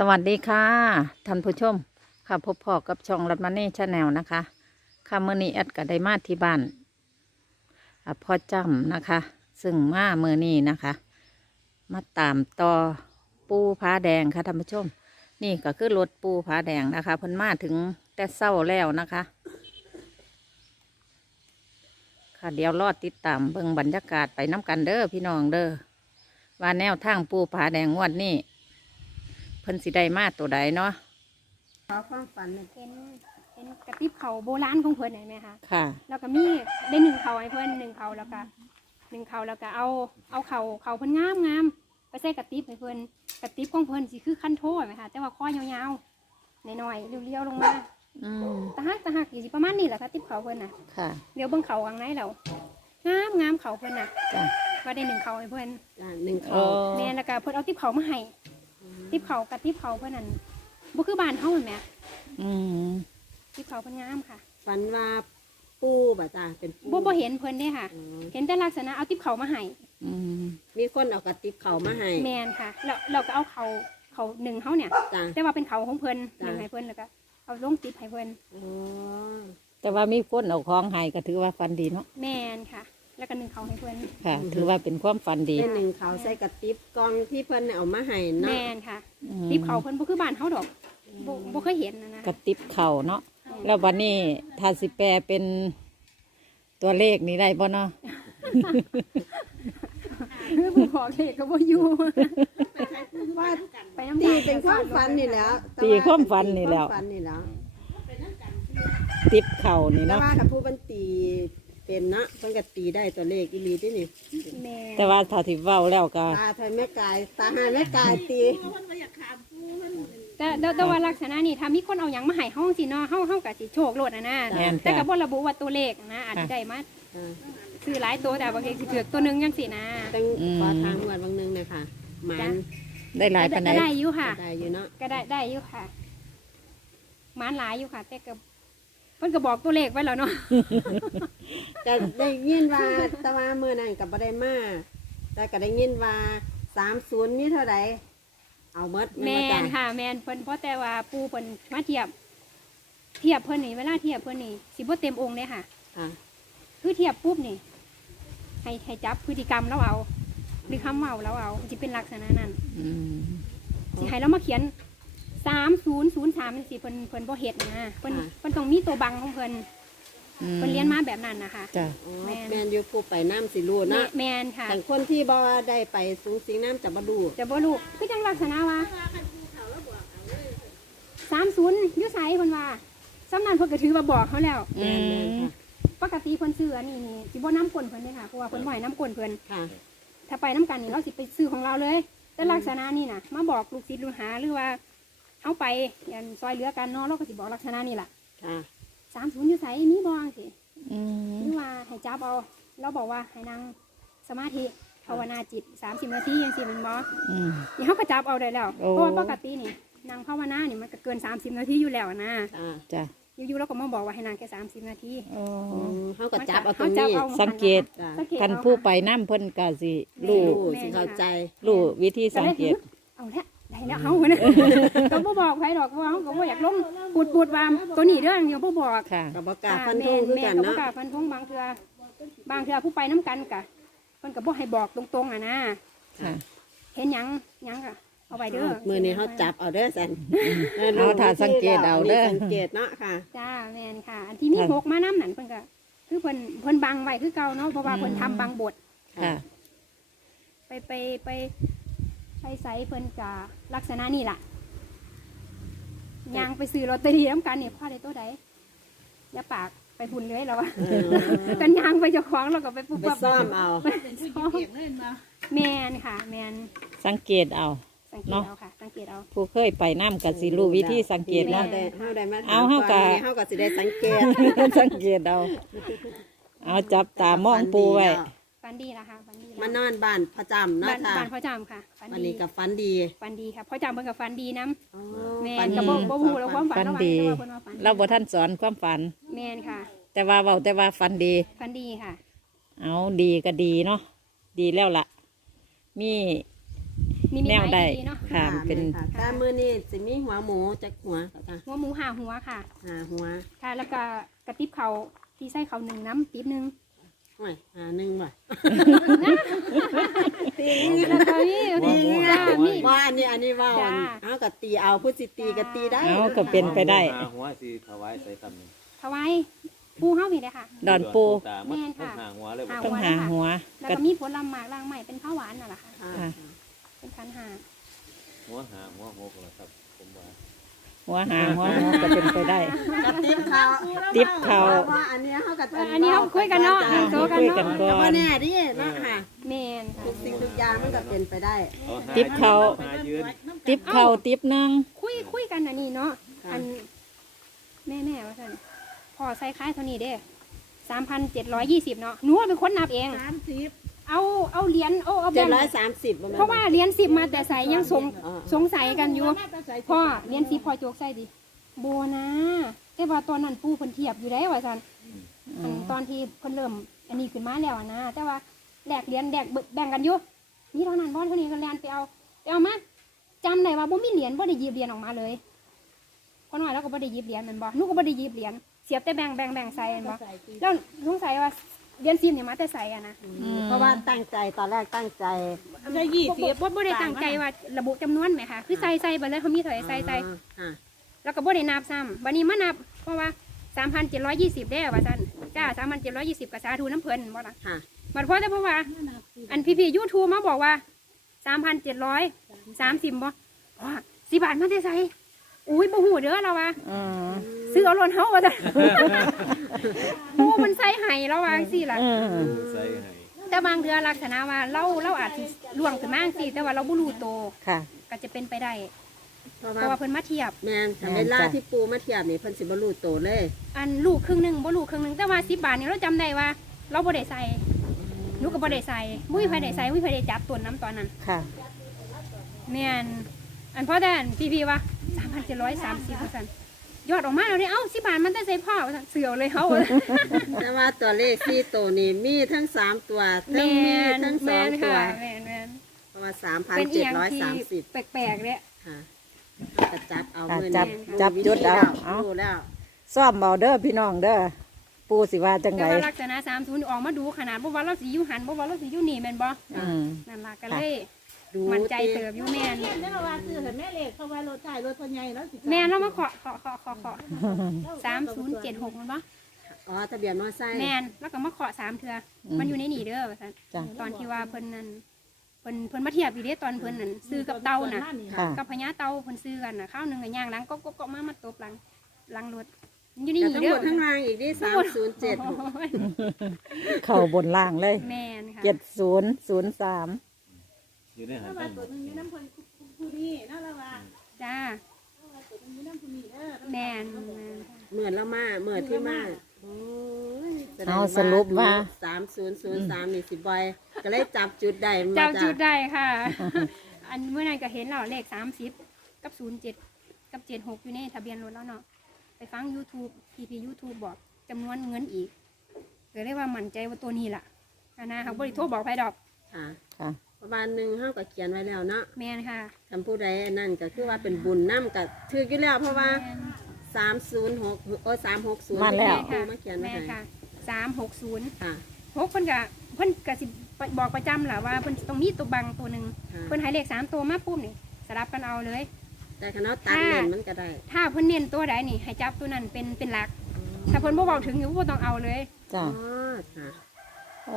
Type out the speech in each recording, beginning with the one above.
สวัสดีค่ะท่านผู้ชม ค่ะพบพอกับช่องรัตมานี่ชาแนลนะคะค่ะเมื่อนี้แอดก็ได้มาที่บ้านพ่อจำนะคะ ซึ่งมาเมื่อนี้นะคะ มาตามต่อปูผาแดงค่ะท่านผู้ชม นี่ก็คือรถปูผาแดงนะคะเพิ่นมาถึงแต่เศร้าแล้วนะคะ ค่ะเดี๋ยวรอดติดตามเบิ่งบรรยากาศไปน้ำกันเด้อพี่น้องเด้อว่าแนวทางปูผาแดงงวดนี้ พิ่นสิได้มาตัวใดเนาะขอความฝันหน่อยเป็นเป็นกระติบเขาโบราณของเพิ่นเห็นไหมคะค่ะ แล้วก็มีได้หนึ่งเขาให้เพิ่นหนึ่งเขาแล้วก็หนึ่งเขาแล้วก็เอาเอาเขาเขาเพิ่นงามงามไปใส่กระติบให้เพิ่นกระติบของเพิ่นสิคือขั้นโทษไหมคะแต่ว่าข้อยาวๆหน่อยๆเรียวๆลงมาอืมตะหักตะหักอยู่สิประมาณนี้แหละกระติบเขาเพิ่นน่ะค่ะเดี๋ยวเบิ่งเขาข้างในแล้วงามงามเขาเพิ่นน่ะจ้ะว่าได้หนึ่งเขาให้เพิ่น อ่าหนึ่งโอ้เขา แม่นแล้วก็เพิ่นเอาติบเขามาให้ ติบเขากระติบเขาเพิ่นนั่นบ่คือบ้านเฮาเห็นไหมอืมติบเขาเพิ่นงามค่ะฝันว่าปูบ่จ้าเป็นปูบ่บ่เห็นเพิ่นเด้ค่ะอ๋อเห็นแต่ลักษณะเอาติบเขามาให้อืมมีคนเอากระติบเขามาให้แมนค่ะแล้วเราก็เอาเขาเขาหนึ่งเขาเนี่ย จ้า แต่ว่าเป็นเขาของเพิ่นหจ้ะ นึ่งให้เพิ่นแล้วก็เอาลงติบให้เพิ่นอ๋อแต่ว่ามีคนเอาของให้ก็ถือว่าฟันดีเนาะแมนค่ะ แล้วก็หนึ่งเขาให้เพิ่นค่ะ ถือว่าเป็นความฟันดี เป็นหนึ่งเขาใส่กระติบกองที่เพิ่นเอามาให้แมเนาะนค่ะอืม ติบเขาเพิ่นบ่คือบ้านเฮาดอกบ่บ่เคยเห็นนะนะกระติบเข่าเนาะแล้ววันนี้ถ้าสิแปลเป็นตัวเลขนี้ได้บ่เนาะคือผู้บอกเลขก็บ่อยู่ว่าไปน้ำตีตาลเป็นความฝันนี่แหล้วตีความฝันนี่แล้วความฝันนี่แล้ว ติบเข่านี่แต่เนาะว่ากับผู้บันตี เป็นเนาะเพิ่นก็ตีได้ตัวเลขอีหลีที่นี่แม่นแต่ว่าถ้าที่เว้าแล้วก็ตาไทยแม่กาย ตาหายแม่กายตีแต่แต่แต่ว่าลักษณะนี้ถ้ามีคนเอาหยังมาให้เฮาสิเนาะเฮาเฮาก็สิโชคโลดนะนะแม่นแต่จ้ะก็บ่ระบุว่าตัวเลขนะอาจจะได้มาอ่าซื้อหลายตัวแต่บางทีสิถือตัวหนึงจังซี่นะตั้งอืมขอทางงวดบางหนึงเลยค่ะหมันได้หลายปานใดก็ได้อยู่ค่ะ ได้อยู่เนาะก็ได้ได้อยู่ค่ะหมานหลายอยู่ค่ะ แต่ก็ เพิ่นก็บอกตัวเลขไว้แล้วเนาะจะได้ยินว่าแตะว่าเมื่อนั้นกับบ่ได้มาแต่ก็ได้ยินว่าสามศูนย์นี่เท่าไหร่เอาเมดแมบ่จ้ะนค่ะแมนเพิ่นเพราะแต่ว่าปูเพิ่นมาเทียบ เทียบเพิ่นนี่เวลาเทียบเพิ่นนี่สิบ่เต็มองค์เลยค่ะค่ะคือเทียบปุ๊บนี่ ให้ให้จับพฤติกรรมแล้วเอา หรือคำเมาแล้วเอาสิเป็นลักษณะนั้นอืมสิให้เรามาเขียน สามศูนย์ศูนย์สามสิเพิ่นเพิ่นบ่เฮ็ดนะเพิ่นเพิ่นต้องมีตัวบังของเพิ่นอืมเพิ่นเรียนมาแบบนั้นนะคะ จ้ะอ๋อแม่น แมนอยู่ผู้ไปน้ำสิรูแมเนาะแมนค่ะ แต่คนที่บ่ได้ไปสูงสิงน้ำจะบ่รู้จะบ่รู้คือจังลักษณะว่าสามศูนย์ยุไสเพิ่นว่าสำนันเพิ่นก็ถือว่าบอกเขาแล้ว อืแม่นแม่นมค่ะปกติเพิ่นซื้ออันนี้นี่สิบ่น้ำกลนเพิ่นเลยค่ะเพราะว่าเพิ่นบ่ให้น้ำกลนเพิ่นค่ะ ถ้าไปน้ำกันนี่เราสิไปซื้อของเราเลย แต่ลักษณะนี่น่ะ มาบอกลูกศิษย์ลูกหาหรือว่า เอาไปยันซอยเหลือกันเนาะเราก็สิบอกลักษณะนี่ล่ะค่ะสามศูนย์อยู่ไสมีบ่จังสิอืมหรือว่าให้จับเอาเราบอกว่าให้นั่งสมาธิภาวนาจิต30นาทีจังซี่แมันบ่อืม นี่เขาก็จับเอาได้แล้วโอ้ เพราะว่าปกตินี่นางภาวนานี่มันก็เกิน30นาทีอยู่แล้วนะค่ะจ้ะอยู่ๆเราก็มาบอกว่าให้นางแค่30นาทีโอ้อืมเขาก็จับเอาตรงจับนี้เอาสังเกตจ้ะสังเกตคันเอา ผู้ค่ะไปน้ำเพิ่นก็สิรู้รู้สิเข้าใจ รู้วิธีสังเกต เอาละ ได้แล้วเขาเนี่ยก็บ่บอกใครดอกเพราะว่าเขาก็บ่อยากลงปูดปูดๆว่าตัวนี้เรื่องเดียวบ่บอกค่ะ กับประกล้าศฟันธงคือกันแม่ก็บ่เนาะกล้าฟันธงบางเทื่อบางเทื่อผู้ไปน้ำกันกะเพิ่นก็บ่ให้บอกตรงๆอะนะค่ะ เห็นหยังหยังก็เอาไปเด้อมือนี้เขาจับเอาเด้อสันเอาถ้าสังเกตเอาเด้อ สังเกตเนาะค่ะ จ้าแม่นค่ะ อันที่มีหกมาน้ำนั่นเพิ่นก็คือเพิ่นเพิ่นบังไว้คือเก่าเนาะเพราะว่าเพิ่นทำบางบท ค่ะ ไปไปไป ไปใส่เพิ่นกะลักษณะนี่ล่ะยางไปซื้อลอตเตอรี่น้ำกันเนี่ยพลาดได้ตัวใดอย่าปากไปพุ่นเลยแล้ววะเออกันยางไปเจ้าของแล้วก็ไปปุ๊บไปปั๊บซ่อมเอาซ่อมแมนค่ะ แมนสังเกตเอา สังเกตเนาะ เอาค่ะ สังเกตเอา ผู้เคยไปน้ำก็สิรู้วิธีสังเกตเนาะเนาะ ได้เฮาได้มาเอาเฮาก็ เฮาก็สิได้สังเกต สังเกตเอา เอาจับตามองปูไว้ ฟันดีละค่ะฟันดีมานอนบ้านประจำเนาะบ้านค่ะบ้านพ่อจำค่ะฟันวันดีนี้กับฟันดีฟันดีค่ะพ่อจำเพิ่นกับฟันดีน้อ๋อำแมฝันนกับดีบ่บ่ฮู้แล้วความฝันฝันระหว่างดีแต่ว่าเพิ่นว่าฝันเราบ่ท่านสอนความฝัน แมนค่ะแต่ว่าเว้าแต่ว่าฝันดีฟันดีค่ะ เอาดีก็ดีเนาะดีแล้วล่ะ มีนิมิตแนวหมายใดดีเนาะค่ะเป็นแม่ค่ะแต่มื้อนี้สิมีหัวหมูจักหัวค่ะหัวหมูหาหัวค่ะ หาหัวค่ะ แล้วก็กระติบเขาที่ใส่เขาหนึ่งน้ำติบหนึ่ง โอ้ยหาหนึ่งบ่แล้วก็มีหัวหมูจ้าหาหัวมีว่าอันนี้อันนี้ว่าจ้าเอากับตีเอาพูดสิตีกับตีได้เอาก็เป็นไปได้ หาหัวสิถวายใส่คำหนึ่งถวายปูเฮามีเลยค่ะ ดอนปู ตามันแม่นค่ะ หาหัวเลยบ่หาต้องหาหัวแล้วก็ก็มีผลไม้ล่างใหม่เป็นข้าวหวานน่ะแหละค่ะ อ่าค่ะเป็นคันหาหัวหาหัวหกเหรอครับ ผมว่า หัวหาหัวหัวก็เป็นไปได้กับติ๊บเขาติ๊บเขาว่าว่าอันนี้เขากับเอออันนี้เขาคุยกันเนาะจ้โตกันคุยเนาะกันก่อว่าน แน่ดิเนาะค่ะแมนค่ะทุกสิ่งทุกอย่างมันก็เป็นไปได้เอาหติ๊บเขาหายืนติ๊บเขา ติ๊บหนึงคุยคุยกันอันนี้เนาะค่ะ อันแม่แม่ว่าท่นพอใส่คล้ายเท่านี้เด้สามพันเจ็ดร้อยยี่สิบเนาะหนูเป็นคนนับเองสามสิบ เอาเอาเหรียญเอาเอาเจ็แบ่ดงร้อยสามสิบเพราะว่าเหรียญสิบมาแต่ใส่ยังสงอ่าสงสัยกันอยู่พ่อเหรียญสิบพอโจกใส่ดิโบนะแต่ว่าตอนนั้นปูเพิ่นเทียบอยู่ได้ว่าซั่นอันตอนที่เพิ่นเริ่มอันนี้ขึ้นมาแล้วอะนะแต่ว่าแลกเหรียญแลกแบ่งกันอยู่นี่เท่านั้นบ่เท่านี้ก็แลนไปเอาไปเอามาจำได้ว่าบ่มีเหรียญบ่ได้หยิบเหรียญออกมาเลยคนน้อยแล้วก็บ่ได้หยิบเหรียญแมันบ่หนูก็บ่ได้หยิบเหรียญเสียบแต่แบ่งแบ่งแบ่งใส่แม่นบ่ แล้วสงสัยว่า เหรียญสิบเนี่ยมาแต่ใส่อะนะเพราะว่าตั้งใจตอนแรกตั้งใจได้ยี่บ่สิบบ่บ่ได้ตั้งใจว่าระบุจำนวนไหมคะคือใส่ใส่ไปเลยเขามีเท่าไหร่ใส่ใส่อ่าแล้วก็บ่ได้นับซ้ำวันนี้มานับเพราะว่าสามพันเจ็ดร้อยยี่สิบได้ว่าซั่นจ้าสามพันเจ็ดร้อยยี่สิบกับสาธุน้ำเพลินบ่ล่ะค่ะบัดเพราะแต่เพราะว่า อันพี่พี่ยูทูบมาบอกว่าสามพันเจ็ดร้อยสามสิบบ่ว่าสิบาทมาได้ใส่อุ้ยบ่หูเด้อเราว่าอืม ซื้อเอาล้นเฮาว่าซั่นปูมันใส่ไห้เราว่าสิล่ะอืมใส่ให้แต่บางเดือนลักษณะว่าเราเราอาจสิล่วงขึ้นมาจังซี่แต่ว่าเราบ่รู้โตวค่ะ ก็จะเป็นไปได้เพราะเพว่าราะว่าเพิ่นมาเทียบ แม่นแต่เวลาที่ปูมาเทียบนี่เพิ่นสิบ่รู้โตเลย อันลูกครึ่งหนึ่งบ่ลูกครึ่งหนึ่งแต่ว่าสิบบาทเนี่ยเราจำได้ว่า เราบ่ได้ใส่หนูก็บ่ได้ใส่มุ้ยไผได้ใส่มุ้ยไผได้จับตัวน้ำตอนนั้นค่ะ แม่นอันพ่อแต่อันพี่พี่ว่าสามพันเจ็ดร้อยสามสิบว่าซั่น ยอดออกมาแล้วเนี่ยเอ้าสิบบาทมันได้ใส่พ่อว่าซั่นเสือเลยเขาแต่ว่าตัวเลขสี่ตัวนี่มีทั้งสามตัวทั้แม่งมีนทั้งสอแม่งนตัวค่ะแม่นแม่นเพราะว่าสามพันเป็นอีเจ็ดหยังร้อยที่สามสิบแปลกๆเลยค่ะกระจับเอาอะมือจับนี้จับรู้จุดเอาวิธีเอารู้แล้วซ่อมเบาเด้อพี่น้องเด้อปูสิว่าจังแต่ไดว่าลักษณะสามศูนย์ออกมาดูขนาดบ่ว่าเราสิอยู่หันบ่ว่าเราสิอยู่นี่แม่นบ่อืมนั่นล่ะก็เลย ดูมั่นใจเติบอยู่แม่นเนี่ยว่าซื้อเห็นแม่เล็กเขาว่ารถจ่ายรถพ่อใหญ่แล้วสิแม่นเรามาเคาะเคาะเคาะเคาะเคาะสามศูนย์เจ็ดหกมันบ่อ๋อทะเบียนมอไซค์แมนแล้วก็มาเคาะสามเทืออมมันอยู่ในนี่เด้อว่าซั่นจ้ะ ตอนที่ว่าเพิ่นนั่นเพิ่นเพิ่นมาเทียบอยู่เด้ตอนเพิ่นนั่นซื้อกับเต่าน่ะ ค่ะ กับพญาเต่าเพิ่นซื้อกันน่ะข้าวหนึงก็ย่างหลังก็ก็ก็มามาตบหลังหลังรถมันอยู่ในแต่นี่ทั้งเด้หมอดทั้งรางอีกนี่สามศูนย์เจ็ดโอ้ยเข้าบนล่างเลยแม่นค่ะ เจ็ดศูนย์ศูนย์สาม อยู่ในหัถ้านว่าตัวหนึงมีน้ำคนผู้นี้นั่นละว่าจ้าตัวหนึงมีน้ำผู้นี้เด้อแม่นแม่นค่ะเหมือนละมาเหมือนที่มาโอ้ยแดงเอาสรุปว่า สามศูนย์ศูนย์สามนี่สิบอย ก็เลยจับจุดได้มาเจ้าจ้ะจุดได้ค่ะ อันเมื่อนั้นก็เห็นแล้วเลข30กับ07กับ76อยู่ในทะเบียนรถแล้วเนาะไปฟัง YouTube พีพี YouTube บอกจำนวนเงินอีกก็เลยว่ามั่นใจว่าตัวนี้ล่ะอันนะเขาบริโทรบอกไปดอก ค่ะ ค่ะ ประมาณหนึ่งเฮาก็เขียนไว้แล้วเนาะแม่นค่ะคำพูดใดนั่นก็คือว่าเป็นบุญน้ำกับถืออยู่แล้วเพราะว่าแม่นสามศูนย์หกโอ้สามหกศูนย์มาแล้ว ครูมาเขียนไว้แม่นให้ค่ะสามหกศูนย์ค่ะหกเพิ่นกะเพิ่นกะสิบอกประจำแหละว่าเพิ่นตรงนี้ตัวบังตัวหนึ่งค่ะเพิ่นให้เลขสามตัวมาปุ๊บนี่สลับกันเอาเลย แต่คณะตัดเล่นมันก็ได้ถ้าเพิ่นเน้นตัวใดนี่ให้จับตัวนั้นเป็นเป็นหลัก ถ้าเพิ่นบ่บอกถึงอยู่บ่ต้องเอาเลย จ้ะอ๋อค่ะ เอ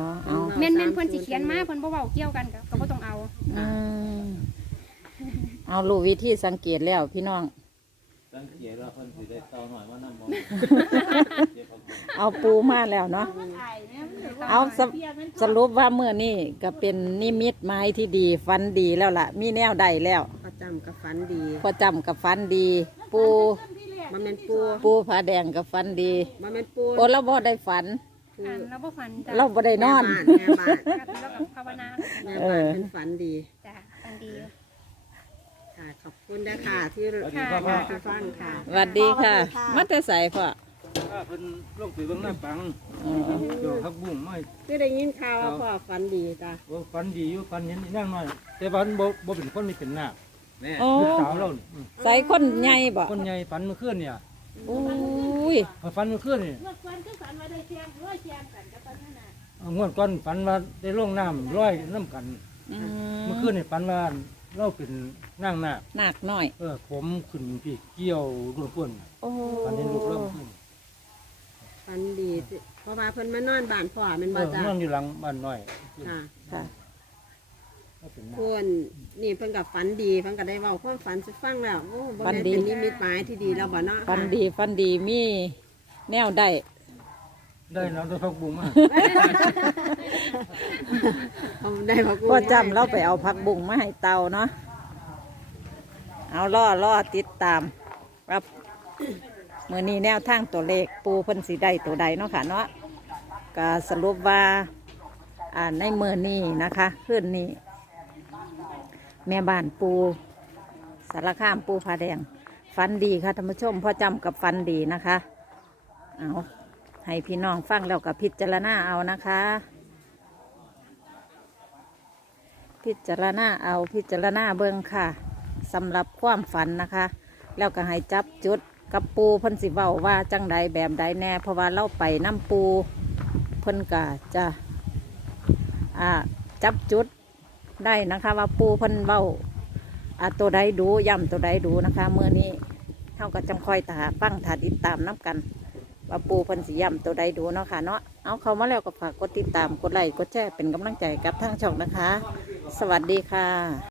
อเอาแม่นแม่นเพิ่นสิเขียนมาเพิ่นบ่เว้าเกี่ยวกันก็ก็บ่ต้องเอาอืมเอารู้วิธีสังเกตแล้วพี่น้อง สังเกตว่าเพิ่นสิได้เต่าหน่อยว่านำบ่เจ็บเอาบ่เอาปูมาแล้วเนาะถ่ายเนี่ยมันเลยว่าเอาสเบี้ยเงินสรุปว่าเมื่อนี้ก็เป็นนิมิตไม้ที่ดีฟันดีแล้วล่ะ มีแนวใดแล้วประจำกับฝันดีพอจำกับฟันดี ปูมันเป็นปูปูผาแดงกับฟันดี มันเป็นปูโอ้เราบ่ได้ฝัน คือ อ่านเราบ่ฝันจ้ะเราบ่ได้นอน แม่บ้านก็เราก็ภาวนาแม่เอบ้านอ เป็นฝันดีจ้ะฝันดี ค่ะขอบคุณนะค่ะที่ค่ะมาฟังค่ะสวัสดีค่ะ สวัสดีค่ะ มาแต่ใส่พ่อมถ้าเพิ่นลงไปเบิ่งหน้าปังอืมเดี๋ยวพักบุ้งไม่คือได้ยินข่าวว่าพ่อฝันดีจ้ะว่าฝันดีอยู่ฝันเห็นอีนางน้อย แต่ฝันบ่บ่เป็นคนนี่เป็นนาคโอ้ลูกสาวเรานี่อืมใส่คนใหญ่บ่คนใหญ่ฝันเมื่อคืนเนี่ยอุ้ย พอฝันเมื่อคืนนี่เมื่อวั นคือฝันว่าได้เชียงร้อยเชียงกันกับตอนนั้นน่ะเอางวดก่อนฝันว่าได้ลงน้ำร้อยน้ำกันอืเมื่อคืนนี่ฝันว่าเราเป็นนางนาคหนักหน่อย เออผมขึ้นพี่เกี่ยวรุ่นป่นโอ้ฝันเห็นลูกเราขึ้นฝันดีสิเพราะว่าเพิ่นมานอนบ้านพ่อแมันเอบ่อจ้ะนอนอยู่หลังบ้านน้อยค่ะค่ะ ก็เป็นนาคเพิ่นนี่เพิ่นกับฝันดีเพิ่นก็ได้เว้าความฝันสิฟังแล้วโอ้บ่ฝันแม่นดี เป็นนิมิตหมายที่ดีแล้วบ่เนาะฟันดีฟันดีมีแนวได้ ได้แล้วได้พักบุ้งมาเอาได้บ่กูพ่อจำเราไปเอาผักบุ้งมาให้เตาเนาะเอาล่อล่อติดตามครับมือนี้แนวทางตัวเลขปูเพิ่นสีได้ตัวใดเนาะค่ะเนาะก็สรุปว่าอ่าในมือนี้นะคะขึ้นนี้ แม่บ้านปูสารข้ามปูผาแดงฟันดีค่ะท่านผู้ชมพ่อจำกับฟันดีนะคะเอา ให้พี่น้องฟังแล้วกับพิจารณาเอานะคะ พิจารณาเอาพิจารณาเบิ่งค่ะสำหรับความฝันนะคะ แล้วก็ให้จับจุดกับปูพิ่นสิเว้าว่าจังใดแบบใดแน่เพราะว่าเราไปน้ำปูเพิ่นก็จะอ่าจับจุดได้นะคะ ว่าปูเพิ่นเว้าอ่าตัวใดดูย่ำตัวใดดูนะคะเมื่อนี้เท่ากับจังคอยตาฟังถาติดตามน้กัน ว่าปูพันสีย่ำตัวใดดูเนาะค่ะเนาะเอาเข้ามาแล้วก็ฝากกดติดตามกดไลค์กดแชร์เป็นกำลังใจกับทางช่องนะคะ สวัสดีค่ะ